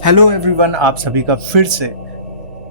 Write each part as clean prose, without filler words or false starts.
Hello everyone, आप सभी का फिर से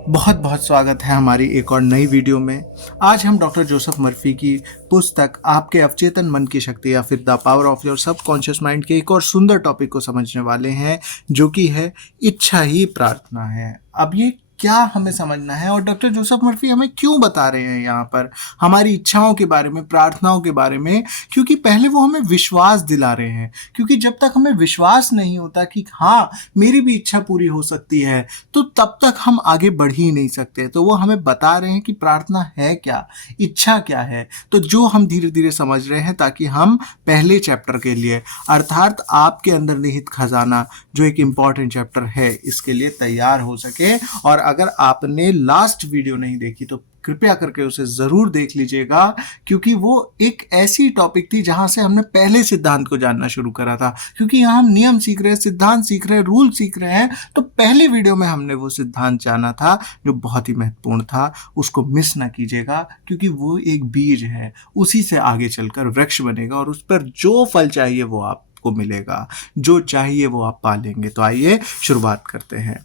बहुत बहुत स्वागत है हमारी एक और नई वीडियो में। आज हम डॉक्टर जोसेफ मर्फी की पुस्तक आपके अवचेतन मन की शक्ति या फिर the power of your subconscious mind के एक और सुंदर टॉपिक को समझने वाले हैं, जो कि है इच्छा ही प्रार्थना है। अब ये क्या हमें समझना है और डॉक्टर जोसेफ मर्फी हमें क्यों बता रहे हैं यहाँ पर हमारी इच्छाओं के बारे में, प्रार्थनाओं के बारे में? क्योंकि पहले वो हमें विश्वास दिला रहे हैं, क्योंकि जब तक हमें विश्वास नहीं होता कि हाँ मेरी भी इच्छा पूरी हो सकती है, तो तब तक हम आगे बढ़ ही नहीं सकते। तो वो हमें बता रहे हैं कि प्रार्थना है क्या, इच्छा क्या है, तो जो हम धीरे धीरे समझ रहे हैं, ताकि हम पहले चैप्टर के लिए, अर्थात आपके अंदर निहित खजाना, जो एक इम्पॉर्टेंट चैप्टर है, इसके लिए तैयार हो सके। और अगर आपने लास्ट वीडियो नहीं देखी तो कृपया करके उसे ज़रूर देख लीजिएगा, क्योंकि वो एक ऐसी टॉपिक थी जहां से हमने पहले सिद्धांत को जानना शुरू करा था। क्योंकि यहाँ हम नियम सीख रहे हैं, सिद्धांत सीख रहे हैं, रूल सीख रहे हैं, तो पहली वीडियो में हमने वो सिद्धांत जाना था जो बहुत ही महत्वपूर्ण था। उसको मिस ना कीजिएगा, क्योंकि वो एक बीज है, उसी से आगे चलकर वृक्ष बनेगा और उस पर जो फल चाहिए वो आपको मिलेगा, जो चाहिए वो आप पालेंगे। तो आइए शुरुआत करते हैं।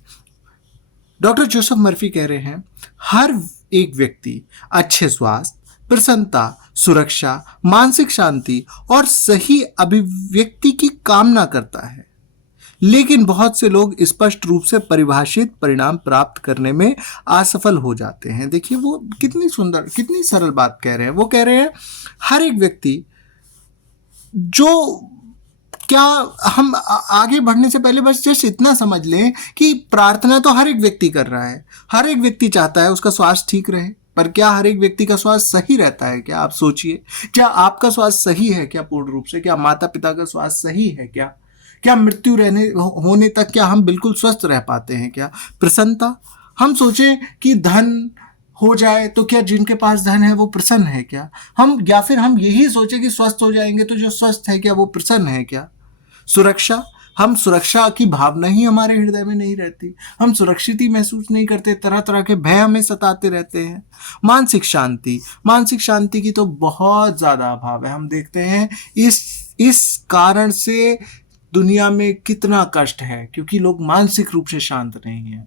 डॉक्टर जोसेफ मर्फी कह रहे हैं, हर एक व्यक्ति अच्छे स्वास्थ्य, प्रसन्नता, सुरक्षा, मानसिक शांति और सही अभिव्यक्ति की कामना करता है, लेकिन बहुत से लोग स्पष्ट रूप से परिभाषित परिणाम प्राप्त करने में असफल हो जाते हैं। देखिए वो कितनी सुंदर, कितनी सरल बात कह रहे हैं। वो कह रहे हैं हर एक व्यक्ति, जो क्या हम आगे बढ़ने से पहले बस जस्ट इतना समझ लें कि प्रार्थना तो हर एक व्यक्ति कर रहा है, हर एक व्यक्ति चाहता है उसका स्वास्थ्य ठीक रहे, पर क्या हर एक व्यक्ति का स्वास्थ्य सही रहता है क्या? आप सोचिए, क्या आपका स्वास्थ्य सही है क्या पूर्ण रूप से? क्या माता पिता का स्वास्थ्य सही है क्या? क्या मृत्यु होने तक क्या हम बिल्कुल स्वस्थ रह पाते हैं क्या? प्रसन्नता, हम सोचें कि धन हो जाए तो क्या जिनके पास धन है वो प्रसन्न है क्या? हम, या फिर हम यही सोचें कि स्वस्थ हो जाएंगे तो जो स्वस्थ है क्या वो प्रसन्न है क्या? सुरक्षा, हम सुरक्षा की भावना ही हमारे हृदय में नहीं रहती, हम सुरक्षित ही महसूस नहीं करते, तरह तरह के भय हमें सताते रहते हैं। मानसिक शांति, मानसिक शांति की तो बहुत ज्यादा अभाव है। हम देखते हैं इस कारण से दुनिया में कितना कष्ट है, क्योंकि लोग मानसिक रूप से शांत नहीं हैं।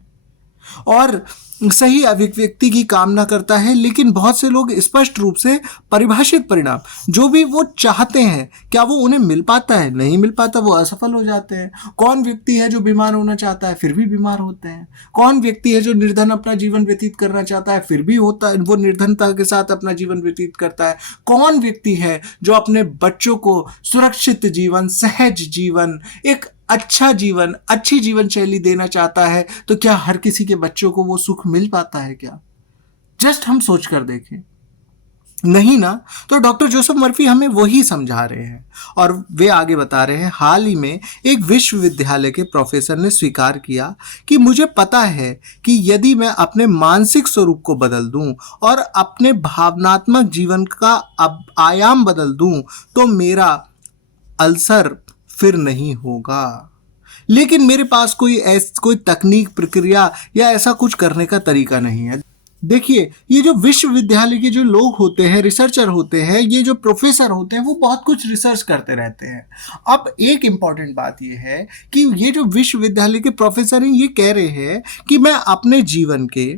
और सही अभिव्यक्ति की कामना करता है, लेकिन बहुत से लोग स्पष्ट रूप से परिभाषित परिणाम, जो भी वो चाहते हैं, क्या वो उन्हें मिल पाता है? नहीं मिल पाता, वो असफल हो जाते हैं। कौन व्यक्ति है जो बीमार होना चाहता है फिर भी बीमार होते हैं? कौन व्यक्ति है जो निर्धन अपना जीवन व्यतीत करना चाहता है फिर भी होता है, वो निर्धनता के साथ अपना जीवन व्यतीत करता है? कौन व्यक्ति है जो अपने बच्चों को सुरक्षित जीवन, सहज जीवन, एक अच्छा जीवन, अच्छी जीवन शैली देना चाहता है? तो क्या हर किसी के बच्चों को वो सुख मिल पाता है क्या? जस्ट हम सोच कर देखें, नहीं ना। तो डॉक्टर जोसेफ मर्फी हमें वही समझा रहे हैं और वे आगे बता रहे हैं, हाल ही में एक विश्वविद्यालय के प्रोफेसर ने स्वीकार किया कि मुझे पता है कि यदि मैं अपने मानसिक स्वरूप को बदल दूं और अपने भावनात्मक जीवन का आयाम बदल दूं तो मेरा अल्सर फिर नहीं होगा। लेकिन मेरे पास कोई तकनीक, प्रक्रिया या ऐसा कुछ करने का तरीका नहीं है। देखिए, ये जो विश्वविद्यालय के जो लोग होते हैं, रिसर्चर होते हैं, ये जो प्रोफेसर होते हैं, वो बहुत कुछ रिसर्च करते रहते हैं। अब एक इंपॉर्टेंट बात ये है कि ये जो विश्वविद्यालय के प्रोफेसर हैं, ये कह रहे हैं कि मैं अपने जीवन के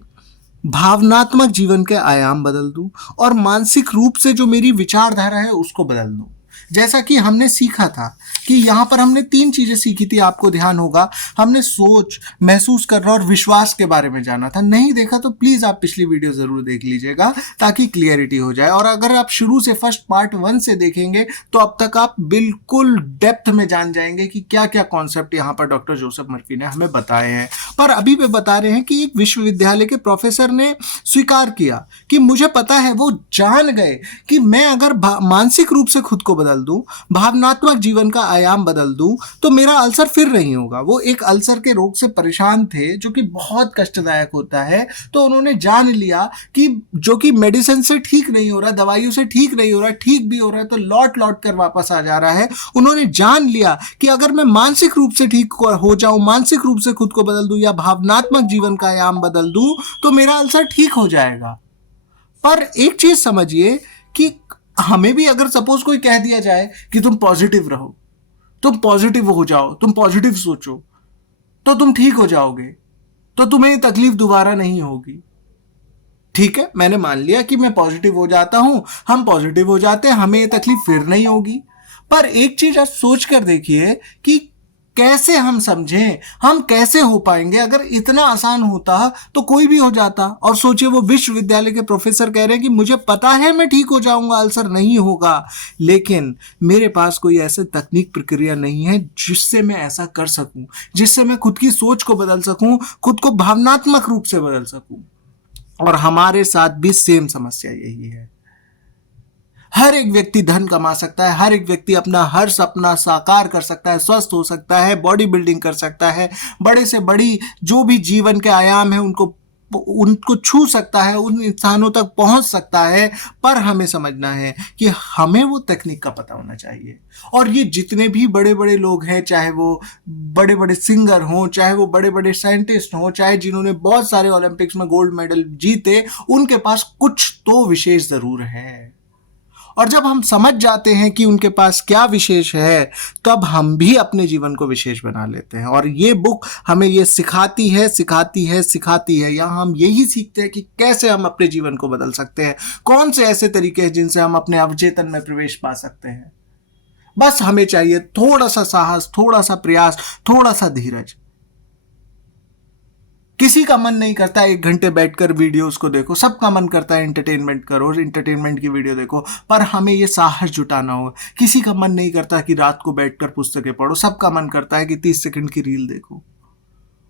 भावनात्मक जीवन के आयाम बदल दूं और मानसिक रूप से जो मेरी विचारधारा है उसको बदल दूं। जैसा कि हमने सीखा था कि यहाँ पर हमने 3 चीजें सीखी थी, आपको ध्यान होगा। हमने सोच, महसूस करना और विश्वास के बारे में जाना था। नहीं देखा तो प्लीज आप पिछली वीडियो जरूर देख लीजिएगा, ताकि क्लियरिटी हो जाए। और अगर आप शुरू से फर्स्ट पार्ट 1 से देखेंगे तो अब तक आप बिल्कुल डेप्थ में जान जाएंगे कि क्या क्या कॉन्सेप्ट यहाँ पर डॉक्टर जोसेफ मर्फी ने हमें बताए हैं। पर अभी वे बता रहे हैं कि एक विश्वविद्यालय के प्रोफेसर ने स्वीकार किया कि मुझे पता है, वो जान गए कि मैं अगर मानसिक रूप से खुद को बदल दूं, भावनात्मक जीवन का आयाम बदल दूं, तो मेरा अल्सर फिर नहीं होगा। वो एक अल्सर के रोग से परेशान थे, जो कि बहुत कष्टदायक होता है। तो उन्होंने जान लिया कि जो कि मेडिसिन से ठीक नहीं हो रहा, दवाइयों से ठीक नहीं हो रहा, ठीक भी हो रहा है तो लौट लौट कर वापस आ जा रहा है। उन्होंने जान लिया कि अगर मैं मानसिक रूप से ठीक हो जाऊं, मानसिक रूप से खुद को बदल दूं या भावनात्मक जीवन का आयाम बदल दूं, तो मेरा अल्सर ठीक हो जाएगा। पर एक चीज समझिए कि हमें भी अगर सपोज कोई कह दिया जाए कि तुम पॉजिटिव रहो, तुम पॉजिटिव हो जाओ, तुम पॉजिटिव सोचो, तो तुम ठीक हो जाओगे, तो तुम्हें ये तकलीफ दोबारा नहीं होगी। ठीक है, मैंने मान लिया कि मैं पॉजिटिव हो जाता हूं, हम पॉजिटिव हो जाते हैं, हमें ये तकलीफ फिर नहीं होगी। पर एक चीज आज सोच कर देखिए कि कैसे हम समझें, हम कैसे हो पाएंगे। अगर इतना आसान होता तो कोई भी हो जाता। और सोचिए, वो विश्वविद्यालय के प्रोफेसर कह रहे हैं कि मुझे पता है मैं ठीक हो जाऊंगा, अल्सर नहीं होगा, लेकिन मेरे पास कोई ऐसी तकनीक प्रक्रिया नहीं है जिससे मैं ऐसा कर सकूं, जिससे मैं खुद की सोच को बदल सकूं, खुद को भावनात्मक रूप से बदल सकूं। और हमारे साथ भी सेम समस्या यही है। हर एक व्यक्ति धन कमा सकता है, हर एक व्यक्ति अपना हर सपना साकार कर सकता है, स्वस्थ हो सकता है, बॉडी बिल्डिंग कर सकता है, बड़े से बड़ी जो भी जीवन के आयाम है उनको छू सकता है, उन इंसानों तक पहुंच सकता है। पर हमें समझना है कि हमें वो तकनीक का पता होना चाहिए। और ये जितने भी बड़े बड़े लोग हैं, चाहे वो बड़े बड़े सिंगर हों, चाहे वो बड़े बड़े साइंटिस्ट हों, चाहे जिन्होंने बहुत सारे ओलंपिक्स में गोल्ड मेडल जीते, उनके पास कुछ तो विशेष जरूर है। और जब हम समझ जाते हैं कि उनके पास क्या विशेष है, तब हम भी अपने जीवन को विशेष बना लेते हैं। और ये बुक हमें ये सिखाती है। यहाँ हम यही सीखते हैं कि कैसे हम अपने जीवन को बदल सकते हैं, कौन से ऐसे तरीके हैं जिनसे हम अपने अवचेतन में प्रवेश पा सकते हैं। बस हमें चाहिए थोड़ा सा साहस, थोड़ा सा प्रयास, थोड़ा सा धीरज। किसी का मन नहीं करता 1 घंटे बैठकर वीडियोस को देखो, सबका मन करता है एंटरटेनमेंट करो, एंटरटेनमेंट की वीडियो देखो, पर हमें ये साहस जुटाना होगा। किसी का मन नहीं करता कि रात को बैठकर पुस्तकें पढ़ो, सबका मन करता है कि 30 सेकंड की रील देखो।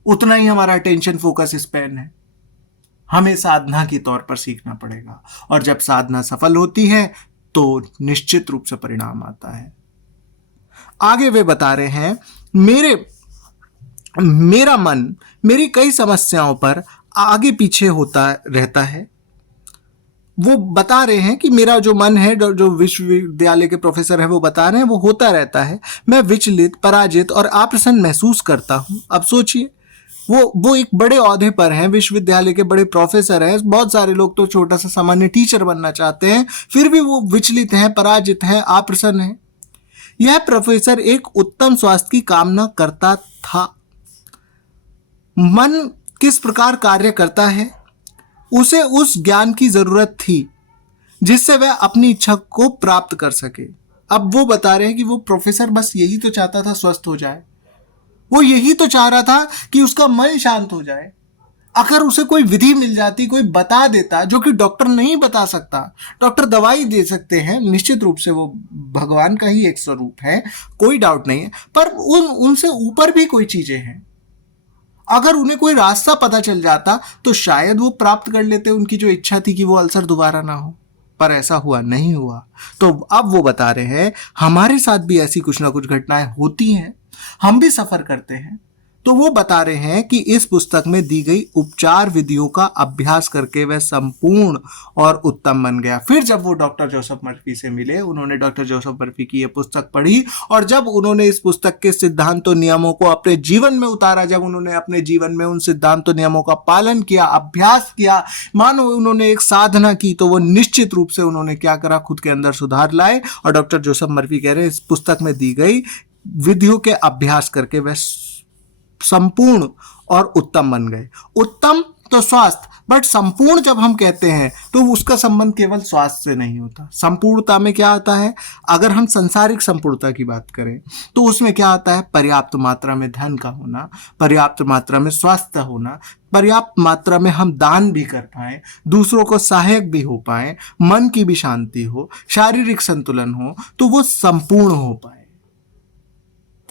उतना ही हमारा अटेंशन फोकस स्पैन है। हमें साधना के तौर पर सीखना पड़ेगा, और जब साधना सफल होती है तो निश्चित रूप से परिणाम आता है। आगे वे बता रहे हैं, मेरा मन मेरी कई समस्याओं पर आगे पीछे होता रहता है। वो बता रहे हैं कि मेरा जो मन है, जो विश्वविद्यालय के प्रोफेसर है वो बता रहे हैं, वो होता रहता है। मैं विचलित, पराजित और अप्रसन्न महसूस करता हूँ। अब सोचिए, वो एक बड़े ओहदे पर हैं, विश्वविद्यालय के बड़े प्रोफेसर हैं। बहुत सारे लोग तो छोटा सा सामान्य टीचर बनना चाहते हैं, फिर भी वो विचलित हैं, पराजित हैं, अप्रसन्न हैं। यह प्रोफेसर एक उत्तम स्वास्थ्य की कामना करता था। मन किस प्रकार कार्य करता है, उसे उस ज्ञान की जरूरत थी जिससे वह अपनी इच्छा को प्राप्त कर सके। अब वो बता रहे हैं कि वो प्रोफेसर बस यही तो चाहता था, स्वस्थ हो जाए। वो यही तो चाह रहा था कि उसका मन शांत हो जाए। अगर उसे कोई विधि मिल जाती, कोई बता देता, जो कि डॉक्टर नहीं बता सकता। डॉक्टर दवाई दे सकते हैं, निश्चित रूप से वो भगवान का ही एक स्वरूप है, कोई डाउट नहीं है, पर उनसे ऊपर भी कोई चीजें हैं। अगर उन्हें कोई रास्ता पता चल जाता तो शायद वो प्राप्त कर लेते उनकी जो इच्छा थी कि वो अल्सर दोबारा ना हो। पर ऐसा हुआ नहीं हुआ। तो अब वो बता रहे हैं, हमारे साथ भी ऐसी कुछ ना कुछ घटनाएं होती हैं, हम भी सफर करते हैं। तो वो बता रहे हैं कि इस पुस्तक में दी गई उपचार विधियों का अभ्यास करके वह संपूर्ण और उत्तम बन गया। फिर जब वो डॉक्टर जोसेफ मर्फी से मिले, उन्होंने डॉक्टर जोसेफ मर्फी की ये पुस्तक पढ़ी, और जब उन्होंने इस पुस्तक के सिद्धांतों नियमों को अपने जीवन में उतारा, जब उन्होंने अपने जीवन में उन सिद्धांतों नियमों का पालन किया, अभ्यास किया, मानो उन्होंने एक साधना की, तो वो निश्चित रूप से उन्होंने क्या करा, खुद के अंदर सुधार लाए। और डॉक्टर जोसेफ मर्फी कह रहे हैं, इस पुस्तक में दी गई विधियों के अभ्यास करके वह संपूर्ण और उत्तम बन गए। उत्तम तो स्वास्थ्य, बट संपूर्ण जब हम कहते हैं तो उसका संबंध केवल स्वास्थ्य से नहीं होता। संपूर्णता में क्या आता है, अगर हम सांसारिक संपूर्णता की बात करें तो उसमें क्या आता है, पर्याप्त मात्रा में धन का होना, पर्याप्त मात्रा में स्वास्थ्य होना, पर्याप्त मात्रा में हम दान भी कर पाए, दूसरों को सहायक भी हो पाए, मन की भी शांति हो, शारीरिक संतुलन हो, तो वो संपूर्ण हो पाए।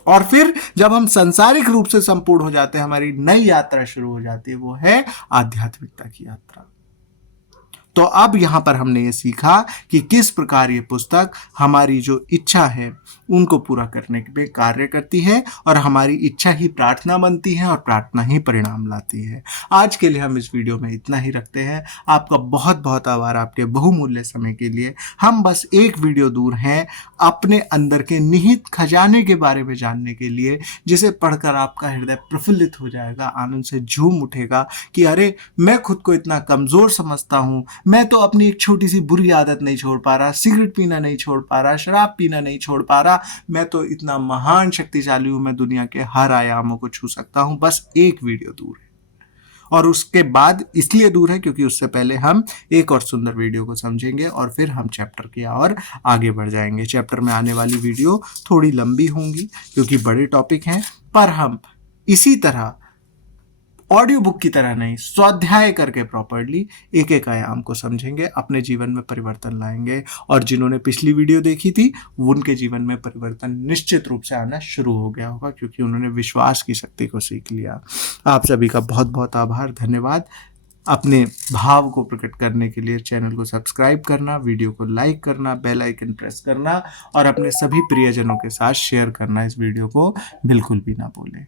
और फिर जब हम सांसारिक रूप से संपूर्ण हो जाते हैं, हमारी नई यात्रा शुरू हो जाती है, वो है आध्यात्मिकता की यात्रा। तो अब यहां पर हमने ये सीखा कि किस प्रकार ये पुस्तक हमारी जो इच्छा है उनको पूरा करने पे कार्य करती है, और हमारी इच्छा ही प्रार्थना बनती है, और प्रार्थना ही परिणाम लाती है। आज के लिए हम इस वीडियो में इतना ही रखते हैं। आपका बहुत बहुत आभार आपके बहुमूल्य समय के लिए। हम बस एक वीडियो दूर हैं अपने अंदर के निहित खजाने के बारे में जानने के लिए, जिसे पढ़कर आपका हृदय प्रफुल्लित हो जाएगा, आनंद से झूम उठेगा कि अरे, मैं खुद को इतना कमजोर समझता हूँ, मैं तो अपनी एक छोटी सी बुरी आदत नहीं छोड़ पा रहा, सिगरेट पीना नहीं छोड़ पा रहा, शराब पीना नहीं छोड़ पा रहा, मैं तो इतना महान शक्तिशाली हूं, मैं दुनिया के हर आयामों को छू सकता हूं, बस एक वीडियो दूर है। और उसके बाद इसलिए दूर है क्योंकि उससे पहले हम एक और सुंदर वीडियो को समझेंगे और फिर हम चैप्टर की और आगे बढ़ जाएंगे। चैप्टर में आने वाली वीडियो थोड़ी लंबी होंगी क्योंकि बड़े टॉपिक हैं, पर हम इसी तरह ऑडियो बुक की तरह नहीं, स्वाध्याय करके प्रॉपरली एक एक आयाम को समझेंगे, अपने जीवन में परिवर्तन लाएंगे। और जिन्होंने पिछली वीडियो देखी थी उनके जीवन में परिवर्तन निश्चित रूप से आना शुरू हो गया होगा क्योंकि उन्होंने विश्वास की शक्ति को सीख लिया। आप सभी का बहुत बहुत आभार, धन्यवाद। अपने भाव को प्रकट करने के लिए चैनल को सब्सक्राइब करना, वीडियो को लाइक करना, बेल आइकन प्रेस करना और अपने सभी प्रियजनों के साथ शेयर करना। इस वीडियो को बिल्कुल भी ना भूलें।